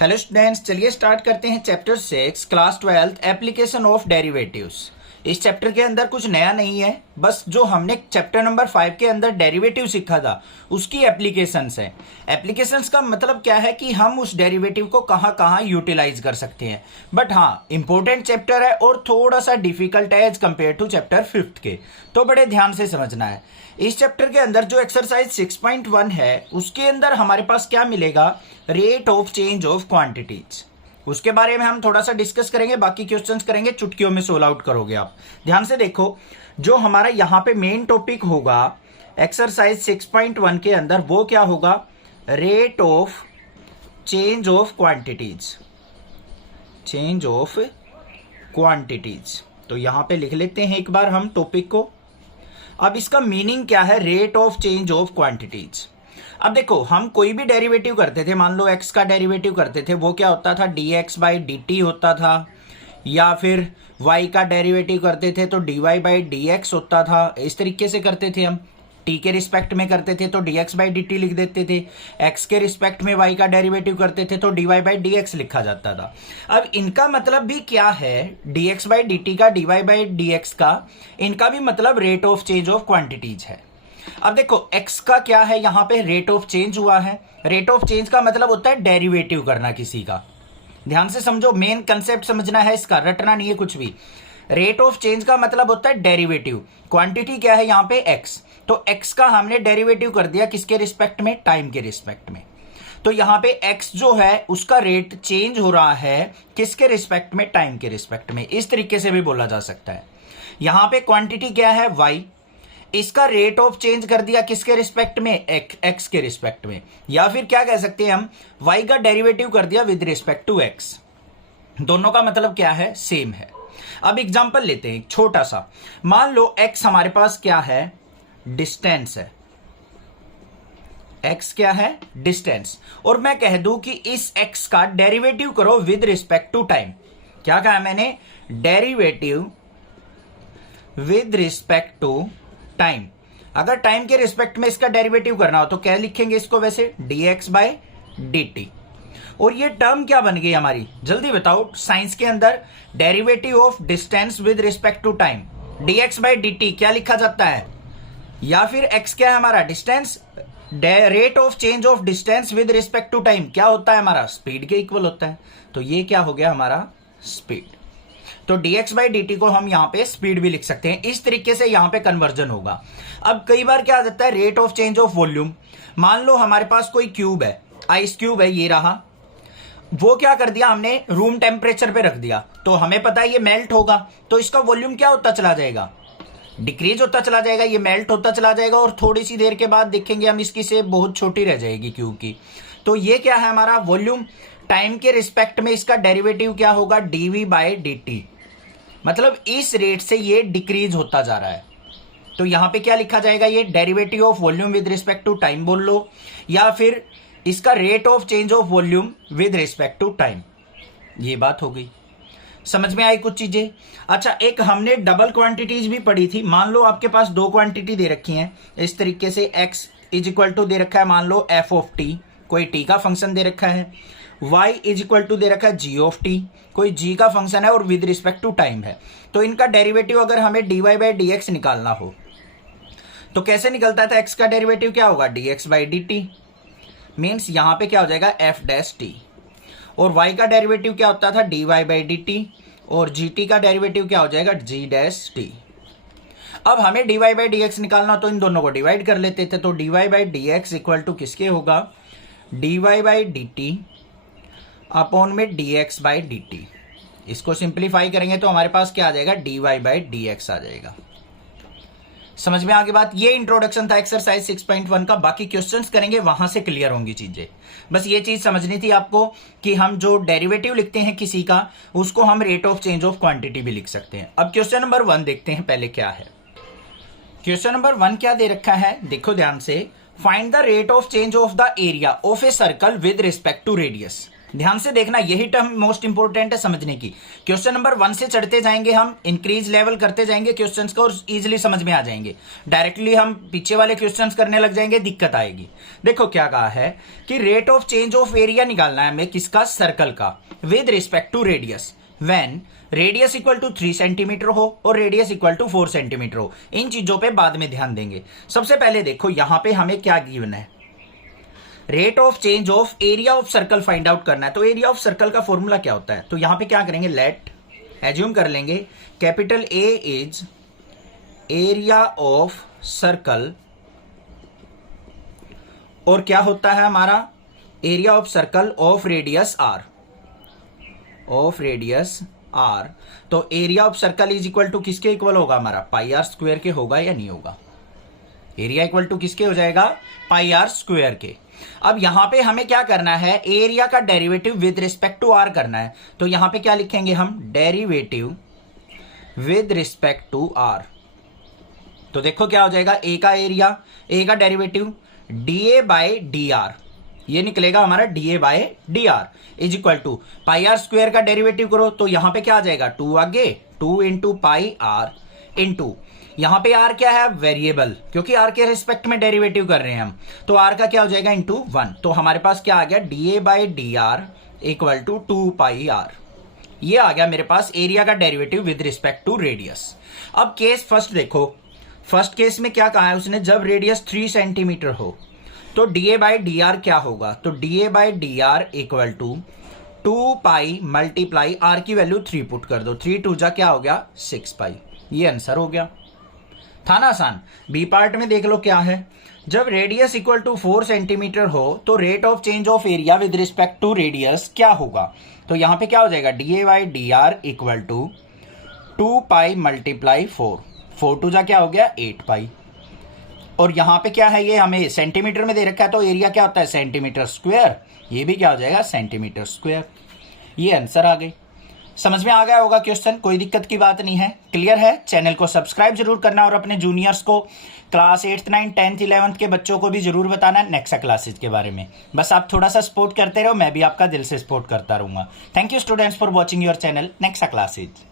Hello students, चलिए start करते हैं chapter 6 class 12 application of derivatives. इस चैप्टर के अंदर कुछ नया नहीं है, बस जो हमने चैप्टर नंबर 5 के अंदर डेरिवेटिव सीखा था उसकी एप्लीकेशंस है। एप्लीकेशंस का मतलब क्या है कि हम उस डेरिवेटिव को कहाँ कहाँ यूटिलाइज कर सकते हैं। बट हाँ, इंपॉर्टेंट चैप्टर है और थोड़ा सा डिफिकल्ट है एज कंपेयर टू चैप्टर 5 के, तो बड़े ध्यान से समझना है। इस चैप्टर के अंदर जो एक्सरसाइज 6.1 है उसके अंदर हमारे पास क्या मिलेगा, rate of change of quantities. उसके बारे में हम थोड़ा सा डिस्कस करेंगे, बाकी क्वेश्चंस करेंगे, चुटकियों में सोल्व आउट करोगे आप। ध्यान से देखो, जो हमारा यहाँ पे मेन टॉपिक होगा एक्सरसाइज 6.1 के अंदर वो क्या होगा, rate of change of quantities. Change of quantities, तो यहाँ पे लिख लेते हैं एक बार हम टॉपिक को। अब इसका मीनिंग क्या है, rate of change of quantities. अब देखो, हम कोई भी डेरिवेटिव करते थे, मान लो x का डेरिवेटिव करते थे, वो क्या होता था, dx बाई dt होता था, या फिर y का डेरिवेटिव करते थे तो dy बाई dx होता था। इस तरीके से करते थे हम। t के रिस्पेक्ट में करते थे तो dx बाई dt लिख देते थे, x के रिस्पेक्ट में y का डेरिवेटिव करते थे तो dy बाई dx लिखा जाता था। अब इनका मतलब भी क्या है, dx बाई dt का, dy बाई dx का, इनका भी मतलब rate of change of quantities है। अब देखो, x का क्या है, यहां पे रेट ऑफ चेंज हुआ है। रेट ऑफ चेंज का मतलब होता है डेरिवेटिव करना किसी का। ध्यान से समझो, मेन कंसेप्ट समझना है इसका, रटना नहीं है कुछ भी। रेट ऑफ चेंज का मतलब होता है डेरिवेटिव। क्वांटिटी क्या है यहाँ पे, x, तो x का हमने डेरिवेटिव कर दिया किसके रिस्पेक्ट में, टाइम के रिस्पेक्ट में। तो यहाँ पे x जो है उसका रेट चेंज हो रहा है किसके रिस्पेक्ट में, टाइम के रिस्पेक्ट में। इस तरीके से भी बोला जा सकता है। यहाँ पे क्वांटिटी क्या है, y, इसका रेट ऑफ चेंज कर दिया किसके रिस्पेक्ट में, x के रिस्पेक्ट में। या फिर क्या कह सकते हैं हम, y का डेरिवेटिव कर दिया विद रिस्पेक्ट टू x। दोनों का मतलब क्या है, सेम है। अब एग्जांपल लेते हैं छोटा सा। मान लो x हमारे पास क्या है, डिस्टेंस है। x क्या है, डिस्टेंस। और मैं कह दूं कि इस x का डेरिवेटिव करो विद रिस्पेक्ट टू टाइम। क्या कहा मैंने, derivative with respect to time. अगर टाइम के रिस्पेक्ट में इसका डेरिवेटिव करना हो तो क्या लिखेंगे इसको, वैसे dx बाई dt। और ये टर्म क्या बन गई हमारी, जल्दी बताओ। साइंस के अंदर derivative of distance with respect to time, dx by dt क्या लिखा जाता है, या फिर x क्या है हमारा, distance. Rate of change of distance with respect to time क्या होता है हमारा, स्पीड के इक्वल होता है। तो ये क्या हो गया हमारा, स्पीड। तो dx बाई dt को हम यहां पे स्पीड भी लिख सकते हैं। इस तरीके से यहां पे कन्वर्जन होगा। अब कई बार क्या आ जाता है, rate of change of volume. मान लो हमारे पास कोई क्यूब है, आइस क्यूब है, ये रहा। वो क्या कर दिया हमने, रूम टेम्परेचर पे रख दिया, तो हमें पता है ये मेल्ट होगा, तो इसका वॉल्यूम क्या होता चला जाएगा, डिक्रीज होता चला जाएगा, ये मेल्ट होता चला जाएगा। और थोड़ी सी देर के बाद देखेंगे हम इसकी शेप बहुत छोटी रह जाएगी क्यूब की। तो ये क्या है हमारा वॉल्यूम। टाइम के रिस्पेक्ट में इसका डेरिवेटिव क्या होगा, dv बाई dt। मतलब इस रेट से ये डिक्रीज होता जा रहा है। तो यहां पे क्या लिखा जाएगा, ये derivative of volume with respect to time बोल लो, या फिर इसका rate of change of volume with respect to time. ये बात हो गई, समझ में आई कुछ चीजें। अच्छा, एक हमने डबल क्वांटिटीज भी पढ़ी थी। मान लो आपके पास दो क्वांटिटी दे रखी हैं इस तरीके से, x इज इक्वल टू दे रखा है मान लो f ऑफ t, कोई t का फंक्शन दे रखा है, y इज इक्वल टू दे रखा है g ऑफ t, कोई g का फंक्शन है और विद रिस्पेक्ट टू टाइम है। तो इनका डेरिवेटिव अगर हमें dy बाई dx निकालना हो तो कैसे निकलता था, x का डेरिवेटिव क्या होगा, dx बाई dt। मीन्स यहां पे क्या हो जाएगा, f डैश t। और y का डेरिवेटिव क्या होता था, dy बाई dt। और gt का डेरिवेटिव क्या हो जाएगा, g डैश t। अब हमें dy बाई dx निकालना तो इन दोनों को डिवाइड कर लेते थे। तो dy by dx equal to किसके होगा, dy बाई dt अपॉन में dx बाई dt। इसको सिंप्लीफाई करेंगे तो हमारे पास क्या आ जाएगा, dy बाई dx आ जाएगा। समझ में आगे बात। ये इंट्रोडक्शन था एक्सरसाइज 6.1 का। बाकी क्वेश्चंस करेंगे, वहां से क्लियर होंगी चीजें। बस ये चीज समझनी थी आपको कि हम जो डेरिवेटिव लिखते हैं किसी का, उसको हम rate of change of quantity भी लिख सकते हैं। अब क्वेश्चन नंबर 1 देखते हैं पहले क्या है। क्वेश्चन नंबर 1 क्या दे रखा है, देखो ध्यान से। Find the rate of change of the area of a circle with respect to radius. ध्यान से देखना, यही टर्म मोस्ट इंपोर्टेंट है समझने की। क्वेश्चन नंबर 1 से चढ़ते जाएंगे हम, इंक्रीज लेवल करते जाएंगे क्वेश्चंस को और इजीली समझ में आ जाएंगे। डायरेक्टली हम पीछे वाले क्वेश्चंस करने लग जाएंगे, दिक्कत आएगी। देखो क्या कहा है कि rate of change of area निकालना है हमें, किसका, सर्कल का, with respect to radius when radius equal to 3 centimetre हो और रेडियस इक्वल टू 4 सेंटीमीटर हो। इन चीजों पे बाद में ध्यान देंगे। सबसे पहले देखो यहां पे हमें क्या गिवन है, rate of change of area of circle find out करना है। तो एरिया ऑफ सर्कल का फॉर्मूला क्या होता है, तो यहां पे क्या करेंगे, लेट एज्यूम कर लेंगे capital A is area of circle, और क्या होता है हमारा, area of circle of radius R, of radius R. तो area of circle is equal to किसके इक्वल होगा हमारा, पाई आर स्क्वायर के होगा या नहीं होगा। एरिया इक्वल टू किसके हो जाएगा, पाई आर स्क्वायर के। अब यहां पे हमें क्या करना है, एरिया का derivative with respect to R करना है। तो यहां पे क्या लिखेंगे हम, derivative with respect to R. तो देखो क्या हो जाएगा, ए का एरिया, ए का derivative DA by D R, ये निकलेगा हमारा DA by D R is equal to pi R square का डेरिवेटिव करो तो यहां पे क्या आ जाएगा, 2 आगे, 2 इंटू पाई आर इंटू, यहां पे आर क्या है, वेरिएबल, क्योंकि आर के रिस्पेक्ट में डेरिवेटिव कर रहे हैं हम, तो आर का क्या हो जाएगा, इंटू 1। तो हमारे पास क्या आ गया, DA by D R equal to 2 pi R. ये आ गया मेरे पास एरिया का derivative with respect to radius. अब केस फर्स्ट देखो, फर्स्ट केस में क्या कहा है उसने, जब रेडियस 3 सेंटीमीटर हो तो डीए बाय डी आर क्या होगा, तो DA by D R equal to 2 pi multiply R की वैल्यू 3 पुट कर दो, 3 2 जा क्या हो गया, 6 पाई। ये आंसर हो गया, था ना आसान। बी पार्ट में देख लो क्या है, जब रेडियस इक्वल टू 4 सेंटीमीटर हो तो rate of change of area with respect to radius क्या होगा। तो यहां पे क्या हो जाएगा, DA by D R equal to 2 pi multiply 4, 4 2 जा क्या हो गया, 8 पाई। और यहां पे क्या है, ये हमें सेंटीमीटर में दे रखा है तो एरिया क्या होता है, सेंटीमीटर स्क्वायर, ये भी क्या हो जाएगा, सेंटीमीटर स्क्वायर। ये आंसर आ गई। समझ में आ गया होगा क्वेश्चन, कोई दिक्कत की बात नहीं है, क्लियर है। चैनल को सब्सक्राइब जरूर करना और अपने जूनियर्स को, class 8th 9th 10th 11th के बच्चों को भी जरूर बताना नेक्सा क्लासेज के बारे में। बस आप थोड़ा सा सपोर्ट करते रहो, मैं भी आपका दिल से सपोर्ट करता रहूंगा। Thank you students for watching your channel Nexa classes.